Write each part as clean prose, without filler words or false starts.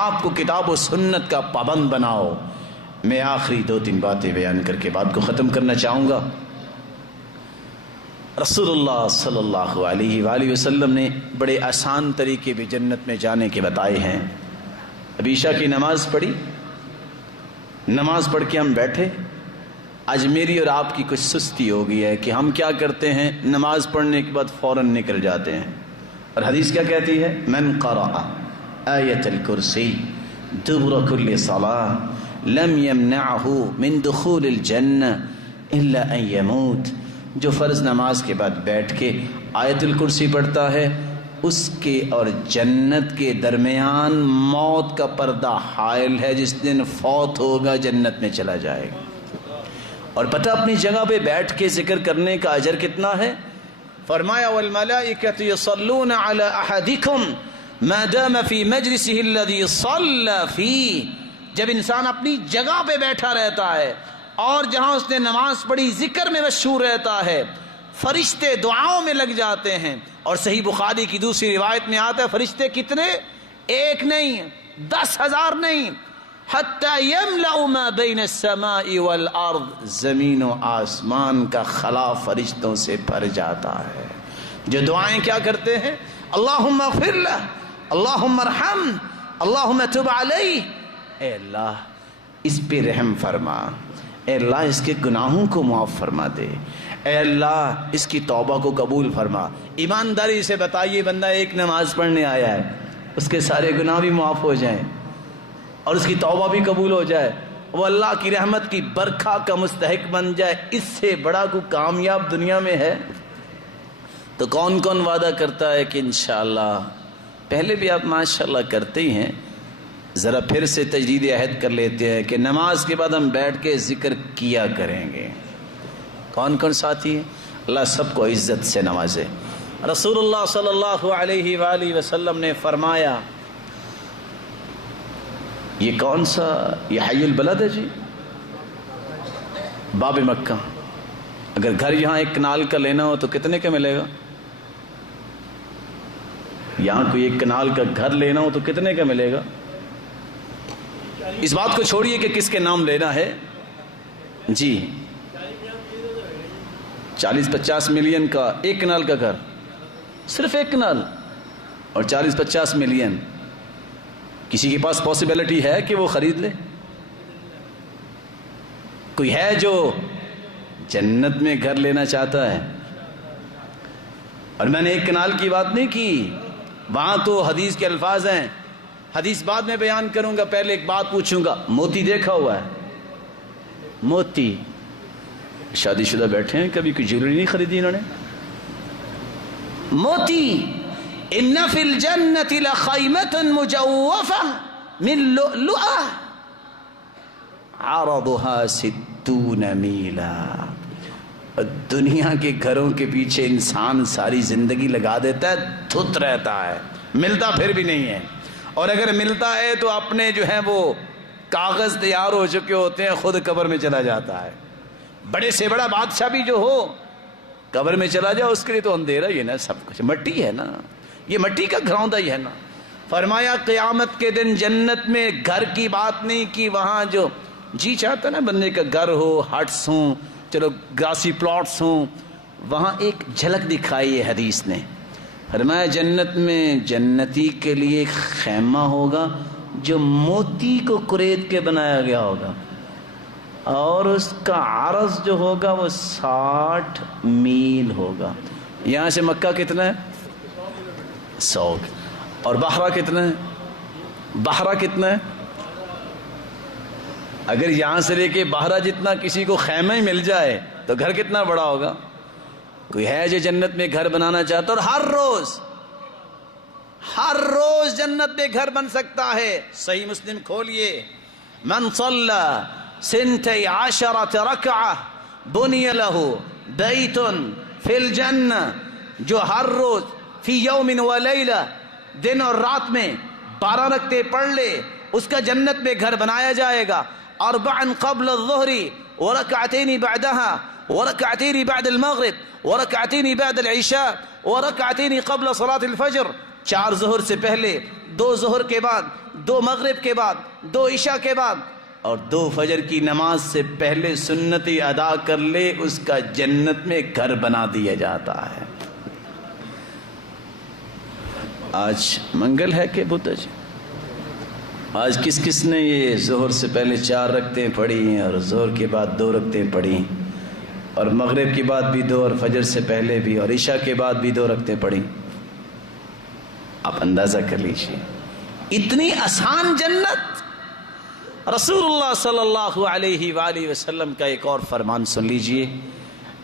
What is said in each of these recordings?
آپ کو کتاب و سنت کا پابند بناؤ۔ میں آخری 2-3 باتیں بیان کر کے بات کو ختم کرنا چاہوں گا۔ رسول اللہ صلی اللہ علیہ وآلہ وسلم نے بڑے آسان طریقے بھی جنت میں جانے کے بتائے ہیں۔ ابھی عشاء کی نماز پڑھی، نماز پڑھ کے ہم بیٹھے، آج میری اور آپ کی کچھ سستی ہو گئی ہے کہ ہم کیا کرتے ہیں، نماز پڑھنے کے بعد فوراً نکل جاتے ہیں۔ اور حدیث کیا کہتی ہے؟ من قرأ آیت الکرسی دبر کل صلاة لم يمنعه من دخول الجنہ الا ان يموت۔ جو فرض نماز کے بعد بیٹھ کے آیت الکرسی پڑھتا ہے، اس کے اور جنت کے درمیان موت کا پردہ حائل ہے، جس دن فوت ہوگا جنت میں چلا جائے گا۔ اور پتہ اپنی جگہ پہ بیٹھ کے ذکر کرنے کا اجر کتنا ہے؟ فرمایا والملائکۃ یصلون علی احدکم ما دام فی مجلسہ الذی صلی فیہ۔ جب انسان اپنی جگہ پہ بیٹھا رہتا ہے اور جہاں اس نے نماز پڑھی ذکر میں مشغول رہتا ہے، فرشتے دعاؤں میں لگ جاتے ہیں۔ اور صحیح بخاری کی دوسری روایت میں آتا ہے فرشتے کتنے؟ 1 نہیں، 10,000 نہیں، حتی یملأ ما بین السماء والارض، زمین و آسمان کا خلا فرشتوں سے بھر جاتا ہے، جو دعائیں کیا کرتے ہیں؟ اللہم اغفر لہ، اللہم ارحم، اللہم تب علیہ۔ اے اللہ اس پہ رحم فرما، اے اللہ اس کے گناہوں کو معاف فرما دے، اے اللہ اس کی توبہ کو قبول فرما۔ ایمانداری سے بتائیے، بندہ ایک نماز پڑھنے آیا ہے، اس کے سارے گناہ بھی معاف ہو جائیں اور اس کی توبہ بھی قبول ہو جائے، وہ اللہ کی رحمت کی برکھا کا مستحق بن جائے، اس سے بڑا کوئی کامیاب دنیا میں ہے؟ تو کون کون وعدہ کرتا ہے کہ انشاءاللہ؟ پہلے بھی آپ ماشاءاللہ کرتے ہی ہیں، ذرا پھر سے تجدید عہد کر لیتے ہیں کہ نماز کے بعد ہم بیٹھ کے ذکر کیا کریں گے۔ کون کون ساتھی ہیں؟ اللہ سب کو عزت سے نوازے۔ رسول اللہ صلی اللہ علیہ وآلہ وسلم نے فرمایا، یہ کون سا، یہ حی البلد ہے جی، باب مکہ۔ اگر گھر یہاں 1 کنال کا لینا ہو تو کتنے کا ملے گا؟ یہاں کوئی 1 کنال کا گھر لینا ہو تو کتنے کا ملے گا؟ اس بات کو چھوڑیے کہ کس کے نام لینا ہے جی، 40-50 ملین کا 1 کنال کا گھر، صرف 1 کنال، اور 40-50 ملین۔ کسی کے پاس پاسبلٹی ہے کہ وہ خرید لے؟ کوئی ہے جو جنت میں گھر لینا چاہتا ہے؟ اور میں نے 1 کنال کی بات نہیں کی، وہاں تو حدیث کے الفاظ ہیں، حدیث بعد میں بیان کروں گا، پہلے ایک بات پوچھوں گا۔ موتی دیکھا ہوا ہے؟ موتی، شادی شدہ بیٹھے ہیں، کبھی کوئی جیولری نہیں خریدی انہوں نے؟ موتی، ان فی الجنۃ لخیمۃ مجوفہ من لؤلؤہ عرضها 60 میلا۔ دنیا کے گھروں کے پیچھے انسان ساری زندگی لگا دیتا ہے، دھت رہتا ہے، ملتا پھر بھی نہیں ہے، اور اگر ملتا ہے تو اپنے جو ہیں وہ کاغذ تیار ہو چکے ہوتے ہیں، خود قبر میں چلا جاتا ہے۔ بڑے سے بڑا بادشاہ بھی جو ہو قبر میں چلا جائے، اس کے لیے تو اندھیرا ہی ہے نا، سب کچھ مٹی ہے نا، یہ مٹی کا گھروندا ہی ہے نا۔ فرمایا قیامت کے دن جنت میں گھر کی بات نہیں کی، وہاں جو جی چاہتا نا بندے کا گھر ہو، ہٹس ہوں، چلو گراسی پلاٹس ہوں، وہاں ایک جھلک دکھائی ہے حدیث نے۔ فرمایا جنت میں جنتی کے لیے ایک خیمہ ہوگا جو موتی کو کرید کے بنایا گیا ہوگا، اور اس کا عرض جو ہوگا وہ 60 میل ہوگا۔ یہاں سے مکہ کتنا ہے؟ 100۔ اور بحرہ کتنا ہے؟ بحرہ کتنا ہے؟ اگر یہاں سے لے کے بحرہ جتنا کسی کو خیمہ ہی مل جائے تو گھر کتنا بڑا ہوگا؟ کوئی ہے جو جنت میں گھر بنانا چاہتا؟ اور ہر روز جنت میں گھر بن سکتا ہے۔ صحیح مسلم کھولیے، من صلی 12 رکعہ بنی لہ بیت فی الجنہ، جو ہر روز فی یوم و لیلہ، دن اور رات میں 12 رکعتیں پڑھ لے، اس کا جنت میں گھر بنایا جائے گا۔ 4 قبل الظہر ورکعتین بعدہا ورکعتین بعد المغرب ورکعتین بعد العشاء ورکعتین قبل صلاة الفجر 4 ظہر سے پہلے، 2 ظہر کے بعد، 2 مغرب کے بعد، 2 عشاء کے بعد اور 2 فجر کی نماز سے پہلے سنتی ادا کر لے، اس کا جنت میں گھر بنا دیا جاتا ہے۔ آج منگل ہے کہ بدھ جی؟ آج کس کس نے یہ ظہر سے پہلے 4 رکعتیں پڑھی ہیں اور ظہر کے بعد 2 رکعتیں پڑھی اور مغرب کے بعد بھی 2 اور فجر سے پہلے بھی اور عشاء کے بعد بھی 2 رکعتیں پڑھی؟ آپ اندازہ کر لیجئے، اتنی آسان جنت۔ رسول اللہ صلی اللہ علیہ وآلہ وسلم کا ایک اور فرمان سن لیجئے۔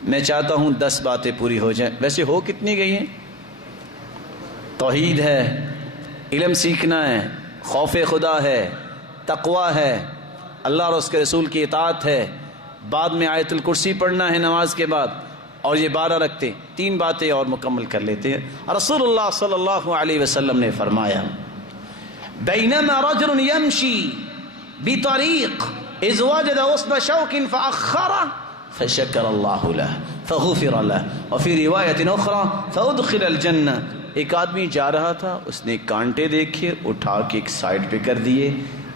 میں چاہتا ہوں 10 باتیں پوری ہو جائیں، ویسے ہو کتنی گئی ہیں؟ توحید ہے، علم سیکھنا ہے، خوف خدا ہے، تقوی ہے، اللہ اور اس کے رسول کی اطاعت ہے، بعد میں آیت الکرسی پڑھنا ہے نماز کے بعد، اور یہ 12 رکھتے 3 باتیں اور مکمل کر لیتے ہیں۔ رسول اللہ صلی اللہ علیہ وسلم نے فرمایا بینما رجل یمشی بطریق اذ وجد غصن شوک فأخره فشکر اللہ له فغفر له وفی روایت اخرى فادخل الجنہ۔ ایک آدمی جا رہا تھا، اس نے کانٹے دیکھے، اٹھا کے ایک سائڈ پہ کر دیے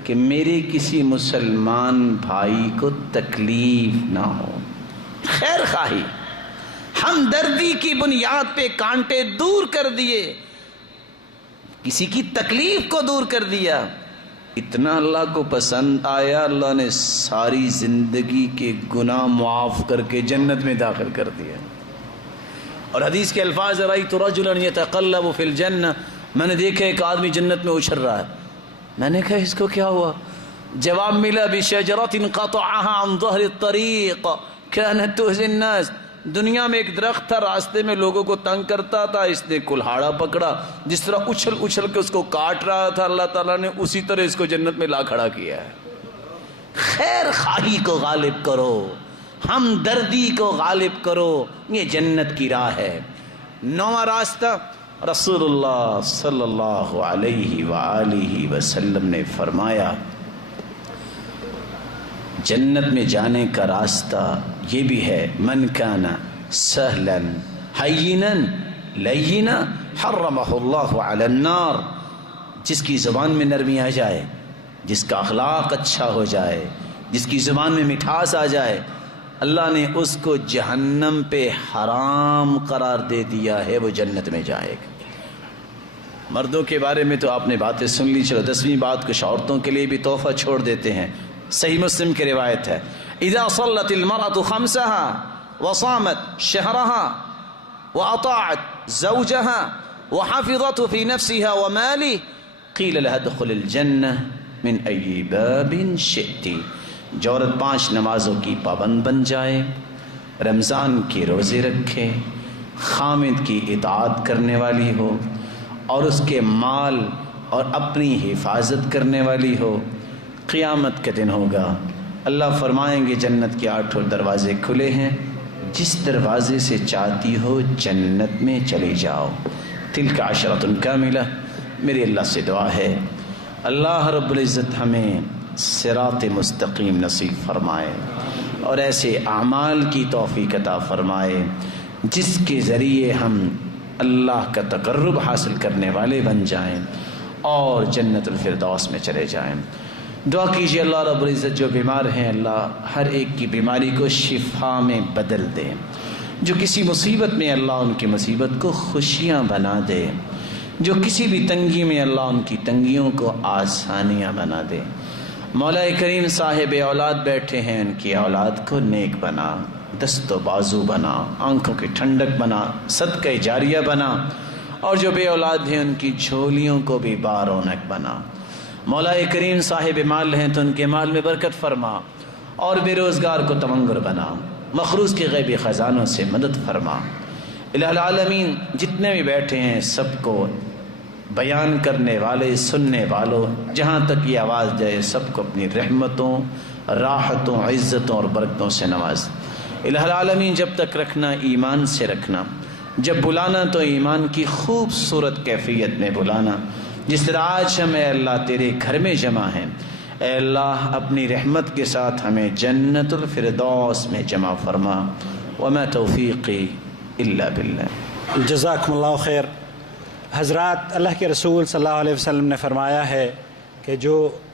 کہ میرے کسی مسلمان بھائی کو تکلیف نہ ہو۔ خیر خواہی، ہمدردی کی بنیاد پہ کانٹے دور کر دیے، کسی کی تکلیف کو دور کر دیا۔ اتنا اللہ کو پسند آیا، اللہ نے ساری زندگی کے گناہ معاف کر کے جنت میں داخل کر دیا۔ اور حدیث کے الفاظ رأیت رجلا یتقلب فی الجنہ، میں نے دیکھا ایک آدمی جنت میں اچھل رہا ہے۔ میں نے کہا اس کو کیا ہوا؟ جواب ملا بشجرۃ قطعها عن ظہر الطریق كانت تؤذی الناس۔ دنیا میں ایک درخت تھا، راستے میں لوگوں کو تنگ کرتا تھا، اس نے کلہاڑا پکڑا، جس طرح اچھل اچھل کے اس کو کاٹ رہا تھا، اللہ تعالیٰ نے اسی طرح اس کو جنت میں لا کھڑا کیا ہے۔ خیر خواہی کو غالب کرو، ہمدردی کو غالب کرو، یہ جنت کی راہ ہے۔ 9واں راستہ، رسول اللہ صلی اللہ علیہ وآلہ وسلم نے فرمایا جنت میں جانے کا راستہ یہ بھی ہے، من کان سہلا ہینا لینا حرمہ اللہ علی النار۔ جس کی زبان میں نرمی آ جائے، جس کا اخلاق اچھا ہو جائے، جس کی زبان میں مٹھاس آ جائے، اللہ نے اس کو جہنم پہ حرام قرار دے دیا ہے، وہ جنت میں جائے گا۔ مردوں کے بارے میں تو آپ نے باتیں سن لی، چلو 10ویں بات کچھ عورتوں کے لیے بھی تحفہ چھوڑ دیتے ہیں۔ صحیح مسلم کی روایت ہے، اذا صلت المرأة خمسها وصامت شهرها واطاعت زوجها وحفظت في نفسها وماله قیل لها ادخل الجنة من ای باب شئت۔ جو عورت 5 نمازوں کی پابند بن جائے، رمضان کے روزے رکھے، خامد کی اطاعت کرنے والی ہو اور اس کے مال اور اپنی حفاظت کرنے والی ہو، قیامت کے دن ہوگا اللہ فرمائیں گے جنت کے 8 دروازے کھلے ہیں، جس دروازے سے چاہتی ہو جنت میں چلی جاؤ۔ تلک عشرۃ کاملہ۔ میری اللہ سے دعا ہے اللہ رب العزت ہمیں صراط مستقیم نصیب فرمائے اور ایسے اعمال کی توفیق عطا فرمائے جس کے ذریعے ہم اللہ کا تقرب حاصل کرنے والے بن جائیں اور جنت الفردوس میں چلے جائیں۔ دعا کیجیے اللہ رب العزت جو بیمار ہیں اللہ ہر ایک کی بیماری کو شفا میں بدل دے، جو کسی مصیبت میں اللہ ان کی مصیبت کو خوشیاں بنا دے، جو کسی بھی تنگی میں اللہ ان کی تنگیوں کو آسانیاں بنا دے۔ مولا کریم صاحب اولاد بیٹھے ہیں، ان کی اولاد کو نیک بنا، دست و بازو بنا، آنکھوں کی ٹھنڈک بنا، صدقہ جاریہ بنا، اور جو بے اولاد ہیں ان کی جھولیوں کو بھی بارونق بنا۔ مولا کریم صاحب مال ہیں تو ان کے مال میں برکت فرما اور بے روزگار کو تمنگر بنا، مخروض کے غیبی خزانوں سے مدد فرما۔ الہ العالمین جتنے بھی بیٹھے ہیں سب کو بیان کرنے والے، سننے والوں، جہاں تک یہ آواز جائے سب کو اپنی رحمتوں، راحتوں، عزتوں اور برکتوں سے نواز۔ الہ العالمین جب تک رکھنا ایمان سے رکھنا، جب بلانا تو ایمان کی خوبصورت کیفیت میں بلانا، جس طرح آج ہم اے اللہ تیرے گھر میں جمع ہیں، اے اللہ اپنی رحمت کے ساتھ ہمیں جنت الفردوس میں جمع فرما۔ وما توفیقی الا باللہ۔ جزاکم اللہ خیر۔ حضرات، اللہ کے رسول صلی اللہ علیہ وسلم نے فرمایا ہے کہ جو